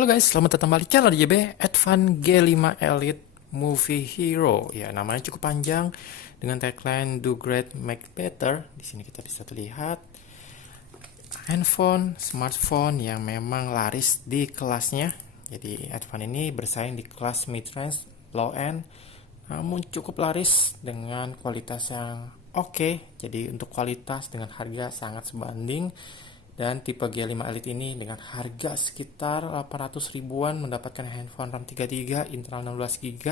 Halo guys, selamat datang kembali di channel DJB Advan G5 Elite Movie Hero. Ya, namanya cukup panjang dengan tagline Do Great Make Better. Di sini kita bisa lihat handphone, smartphone yang memang laris di kelasnya. Jadi Advan ini bersaing di kelas mid-range, low end, namun cukup laris dengan kualitas yang oke. Jadi untuk kualitas dengan harga sangat sebanding. Dan tipe G5 Elite ini dengan harga sekitar 800 ribuan mendapatkan handphone RAM 33, internal 16GB,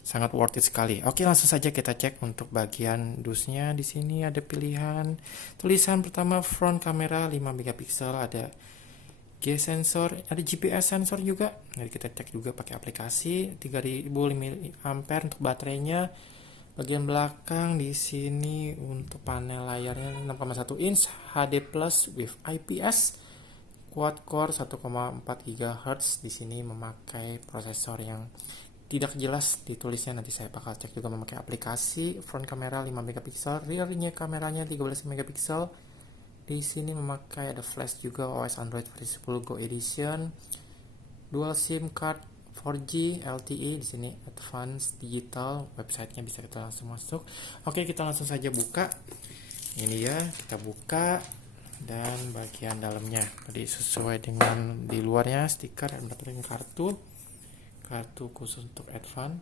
sangat worth it sekali. Oke, langsung saja kita cek untuk bagian dusnya. Di sini ada pilihan tulisan pertama front kamera 5 megapiksel, ada G sensor, ada GPS sensor juga. Jadi kita cek juga pakai aplikasi 3000 mAh untuk baterainya. Bagian belakang di sini untuk panel layarnya 6,1 inch HD Plus with IPS, quad core 1,4 GHz. Di sini memakai prosesor yang tidak jelas ditulisnya, nanti saya bakal cek juga memakai aplikasi. Front kamera 5 megapiksel, rearnya kameranya 13 megapiksel. Di sini memakai ada flash juga, OS Android versi 10 Go Edition, dual SIM card 4G LTE. Di sini Advanced Digital, websitenya bisa kita langsung masuk. Oke, kita langsung saja buka. Ini ya, kita buka dan bagian dalamnya. Jadi sesuai dengan di luarnya stiker, mendapatkan kartu khusus untuk Advan,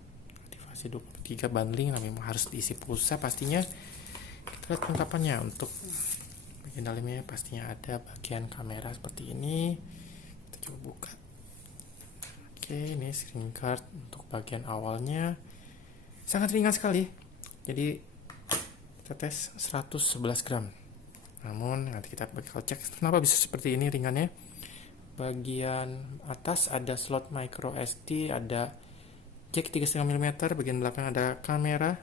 aktivasi 23 bundling. Nah, memang harus diisi pulsa pastinya. Kita lihat kelengkapannya. Untuk bagian dalamnya pastinya ada bagian kamera seperti ini. Kita coba buka. Oke, ini screen card untuk bagian awalnya sangat ringan sekali. Jadi kita tes 111 gram. Namun nanti kita bakal cek kenapa bisa seperti ini ringannya. Bagian atas ada slot micro SD, ada jack 3,5 mm. Bagian belakang ada kamera,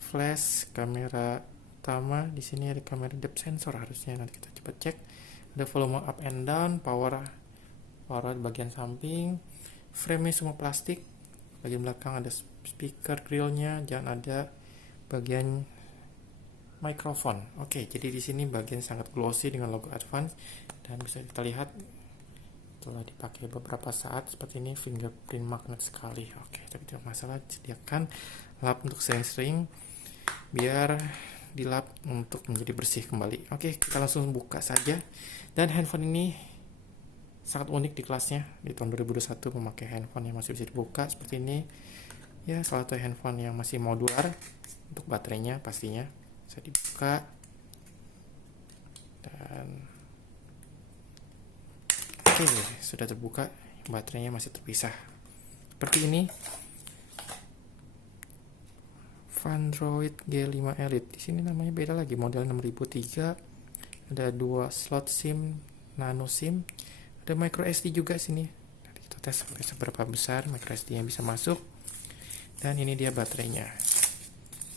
flash, kamera utama. Di sini ada kamera depth sensor harusnya. Nanti kita coba cek. Ada volume up and down, power di bagian samping. Frame-nya semua plastik. Bagian belakang ada speaker grillnya, jangan ada bagian mikrofon. Oke, jadi di sini bagian sangat glossy dengan logo Advan, dan bisa kita lihat setelah dipakai beberapa saat seperti ini, fingerprint magnet sekali. Oke, tapi tidak masalah, sediakan lap untuk sensing biar dilap untuk menjadi bersih kembali. Oke, kita langsung buka saja. Dan handphone ini sangat unik di kelasnya. Di tahun 2021 memakai handphone yang masih bisa dibuka seperti ini. Ya, salah satu handphone yang masih modular. Untuk baterainya pastinya bisa dibuka. Dan oke, sudah terbuka. Baterainya masih terpisah. Seperti ini. Android G5 Elite. Di sini namanya beda lagi, model 6003. Ada 2 slot SIM, nano SIM. Ada micro SD juga sini. Nanti kita tes sampai seberapa besar micro SD yang bisa masuk. Dan ini dia baterainya.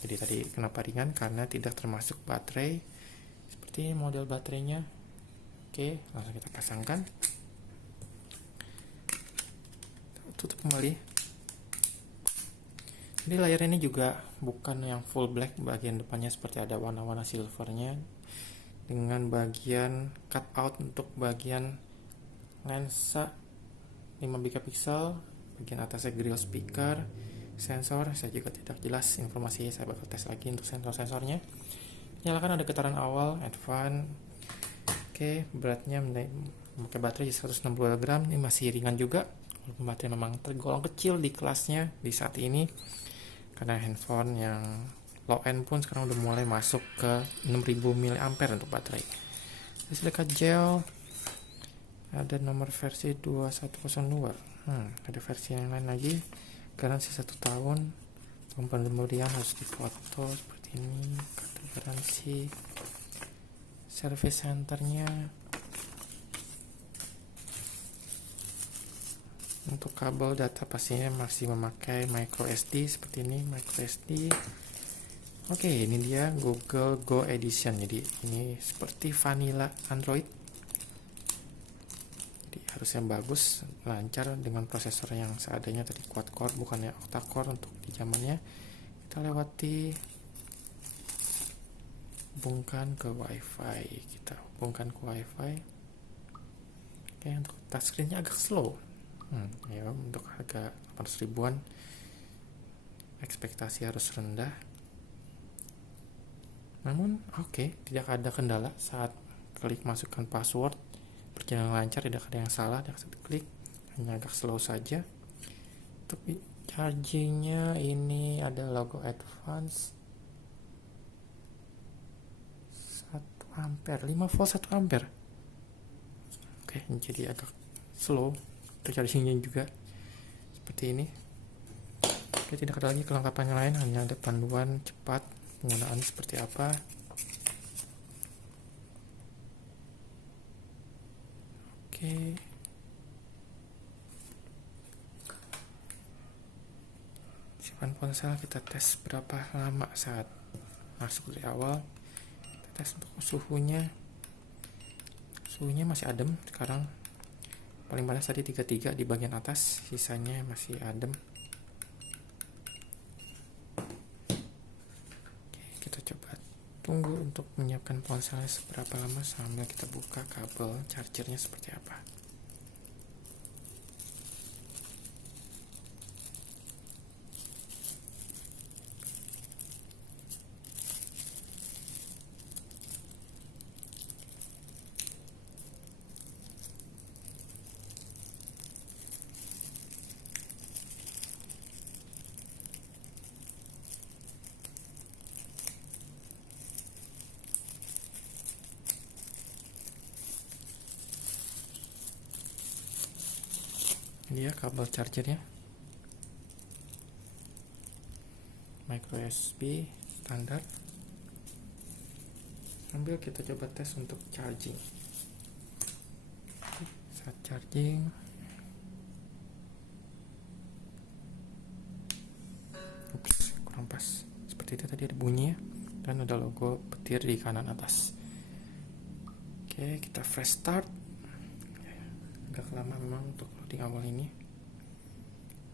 Jadi tadi kenapa ringan? Karena tidak termasuk baterai. Seperti model baterainya. Oke, langsung kita pasangkan. Tutup kembali. Jadi layar ini juga bukan yang full black. Bagian depannya seperti ada warna-warna silvernya, dengan bagian cutout untuk bagian lensa 5 megapiksel. Bagian atasnya grill speaker, sensor saya juga tidak jelas informasinya, saya bakal tes lagi untuk sensor-sensornya. Nyalakan, ada getaran awal Advan. Oke, beratnya memakai baterai 160 gram. Ini masih ringan juga, walaupun baterai memang tergolong kecil di kelasnya di saat ini, karena handphone yang low end pun sekarang udah mulai masuk ke 6000 mAh untuk baterai. Silikat gel, ada nomor versi 2102. Ada versi yang lain lagi, garansi 1 tahun. Pembelian harus difoto seperti ini, kartu garansi. Service centernya, untuk kabel data pastinya masih memakai micro SD seperti ini, micro SD. Oke, ini dia Google Go Edition. Jadi ini seperti vanilla Android. Harusnya bagus, lancar dengan prosesor yang seadanya tadi, quad core bukannya octa core untuk di zamannya. Kita lewati, hubungkan ke wifi. Kita hubungkan ke wifi. Oke, Oke, untuk touchscreen-nya agak slow. Ya, untuk harga 800 ribuan ekspektasi harus rendah. Namun tidak ada kendala saat klik masukkan password, berjalan lancar, tidak ada yang salah dengan satu klik, hanya agak slow saja. Tapi chargingnya ini ada logo advance 1 ampere, 5 volt 1 ampere. Jadi agak slow untuk chargingnya juga seperti ini. Tidak ada lagi kelengkapan yang lain, hanya ada panduan cepat penggunaan seperti apa. Simpan ponsel, kita tes berapa lama saat masuk dari awal. Kita tes untuk suhunya masih adem sekarang. Paling panas tadi 33 di bagian atas, sisanya masih adem. Kita coba tunggu untuk menyiapkan ponselnya seberapa lama sambil kita buka kabel chargernya seperti apa. Ini dia kabel chargernya, micro USB standar. Sambil kita coba tes untuk charging. Saat charging, kurang pas. Seperti itu tadi ada bunyinya dan ada logo petir di kanan atas. Kita fresh start. Agak lama memang untuk loading awal ini.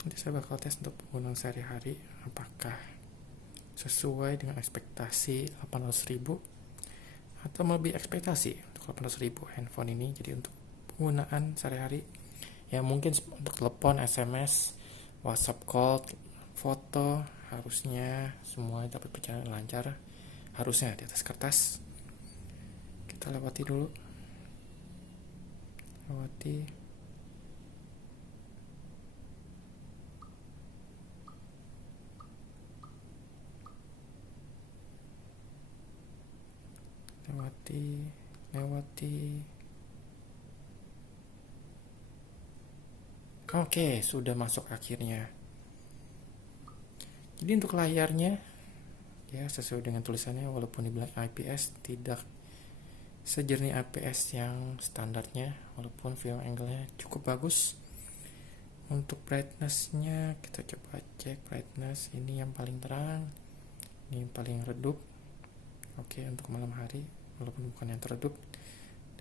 Nanti saya bakal tes untuk penggunaan sehari-hari apakah sesuai dengan ekspektasi 800.000 atau melebihi ekspektasi untuk 800.000 handphone ini. Jadi untuk penggunaan sehari-hari ya mungkin untuk telepon, SMS, WhatsApp call, foto, harusnya semua dapat berjalan lancar, harusnya di atas kertas. Kita lewati dulu. Lewati. Sudah masuk akhirnya. Jadi untuk layarnya ya sesuai dengan tulisannya, walaupun dibilang IPS, tidak sejernih IPS yang standarnya, walaupun film angle-nya cukup bagus. Untuk brightness-nya kita coba cek brightness, ini yang paling terang, ini yang paling redup. Untuk malam hari walaupun bukan yang teredup,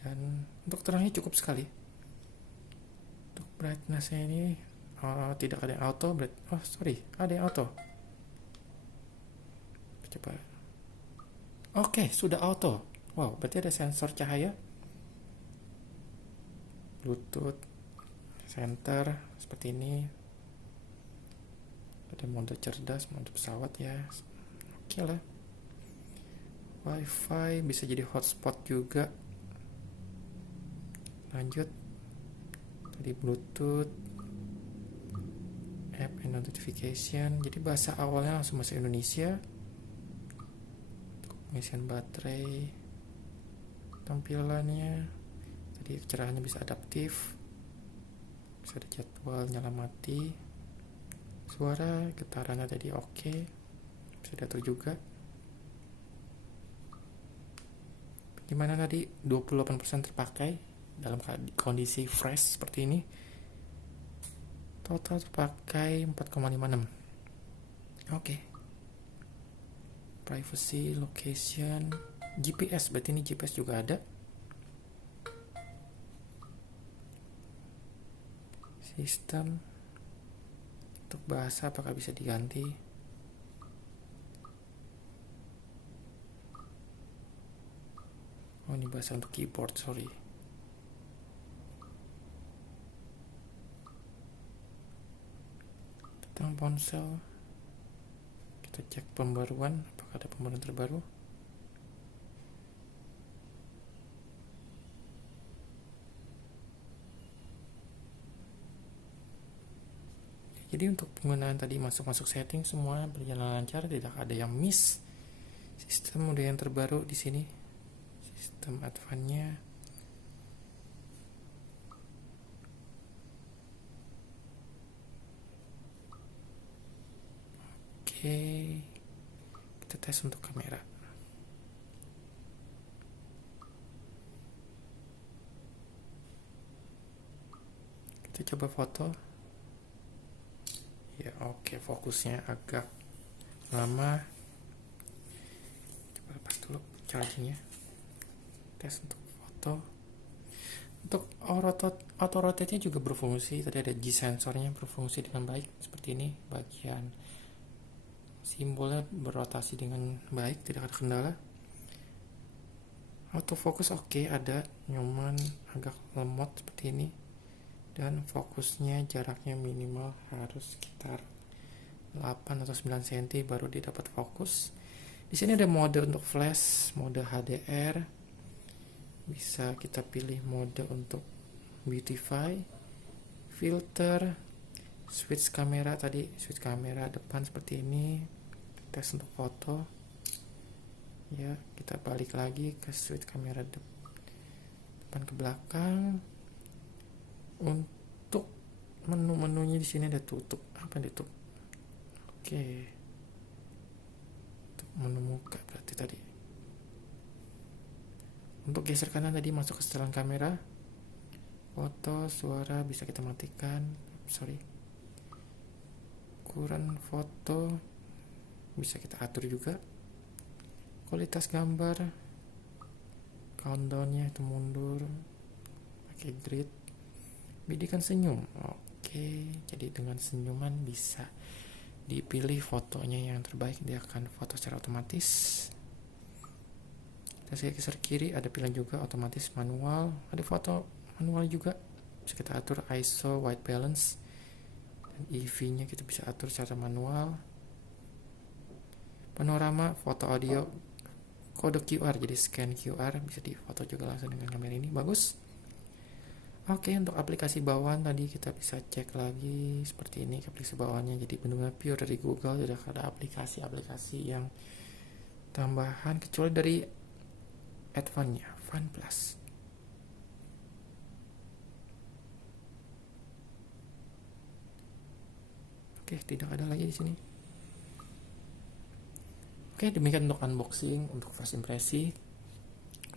dan untuk terangnya cukup sekali. Untuk brightness-nya ini tidak ada yang auto, ada yang auto. Coba. Sudah auto. Wow, berarti ada sensor cahaya, Bluetooth, center seperti ini. Ada mode cerdas, mode pesawat ya. Lah. Wi-Fi bisa jadi hotspot juga. Lanjut. Tadi Bluetooth, app and notification. Jadi bahasa awalnya langsung bahasa Indonesia. Untuk pengisian baterai, tampilannya tadi kecerahannya bisa adaptif, bisa ada jadwal nyala mati, suara getarannya tadi bisa diatur juga. Gimana tadi 28% terpakai dalam kondisi fresh seperti ini. Total terpakai 4,56. Privacy, location, GPS, berarti ini GPS juga ada. Sistem, untuk bahasa apakah bisa diganti. Ini bahasa untuk keyboard, sorry. Tentang ponsel, kita cek pembaruan, apakah ada pembaruan terbaru. Jadi untuk penggunaan tadi masuk setting semua berjalan lancar, tidak ada yang miss. Sistem udah yang terbaru di sini, sistem advance-nya. Oke, kita tes untuk kamera. Kita coba foto. Ya oke, fokusnya agak lama. Coba lepas dulu chargingnya. Tes untuk foto. Untuk auto rotate-nya juga berfungsi. Tadi ada G sensornya berfungsi dengan baik seperti ini. Bagian simbolnya berotasi dengan baik, tidak ada kendala. Autofocus oke, ada, nyaman, agak lemot seperti ini. Dan fokusnya jaraknya minimal harus sekitar 8 atau 9 cm baru dia dapat fokus. Di sini ada mode untuk flash, mode HDR. Bisa kita pilih mode untuk beautify, filter, switch kamera tadi, switch kamera depan seperti ini. Tes untuk foto. Ya, kita balik lagi ke switch kamera depan ke belakang. Untuk menu-menunya di sini ada tutup. Apa yang ditutup? Oke. Untuk menu muka berarti tadi. Untuk geser kanan tadi masuk ke setelan kamera. Foto, suara bisa kita matikan. Ukuran foto bisa kita atur juga. Kualitas gambar, countdown-nya itu mundur. Pakai grid. Bidikan senyum. Oke, jadi dengan senyuman bisa dipilih fotonya yang terbaik, dia akan foto secara otomatis. Kita geser kiri, ada pilihan juga otomatis manual, ada foto manual juga, bisa kita atur ISO, white balance, dan EV-nya kita bisa atur secara manual. Panorama, foto audio, kode QR, jadi scan QR bisa difoto juga langsung dengan kamera ini, bagus. Oke, untuk aplikasi bawaan tadi kita bisa cek lagi seperti ini aplikasi bawaannya, jadi benar-benar pure dari Google, tidak ada aplikasi-aplikasi yang tambahan kecuali dari advance-nya, Fun Plus. Oke, tidak ada lagi di sini. Oke, demikian untuk unboxing, untuk first impresi.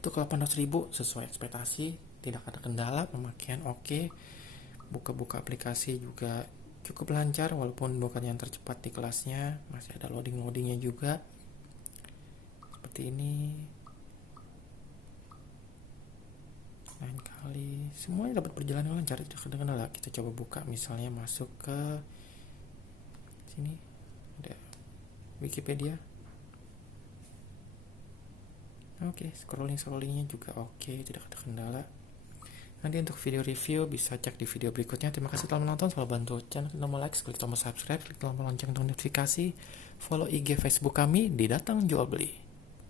Untuk 800.000 sesuai ekspektasi. Tidak ada kendala, pemakaian oke. Buka-buka aplikasi juga cukup lancar, walaupun bukan yang tercepat di kelasnya, masih ada loading-loadingnya juga seperti ini. Lain kali semuanya dapat berjalan lancar, tidak ada kendala. Kita coba buka, misalnya masuk ke sini, ada Wikipedia. Oke, scrollingnya juga oke, tidak ada kendala. Nanti untuk video review bisa cek di video berikutnya. Terima kasih telah menonton. Selalu bantu channel, tombol like, klik tombol subscribe, klik tombol lonceng notifikasi, follow IG Facebook kami di Datang Jual Beli.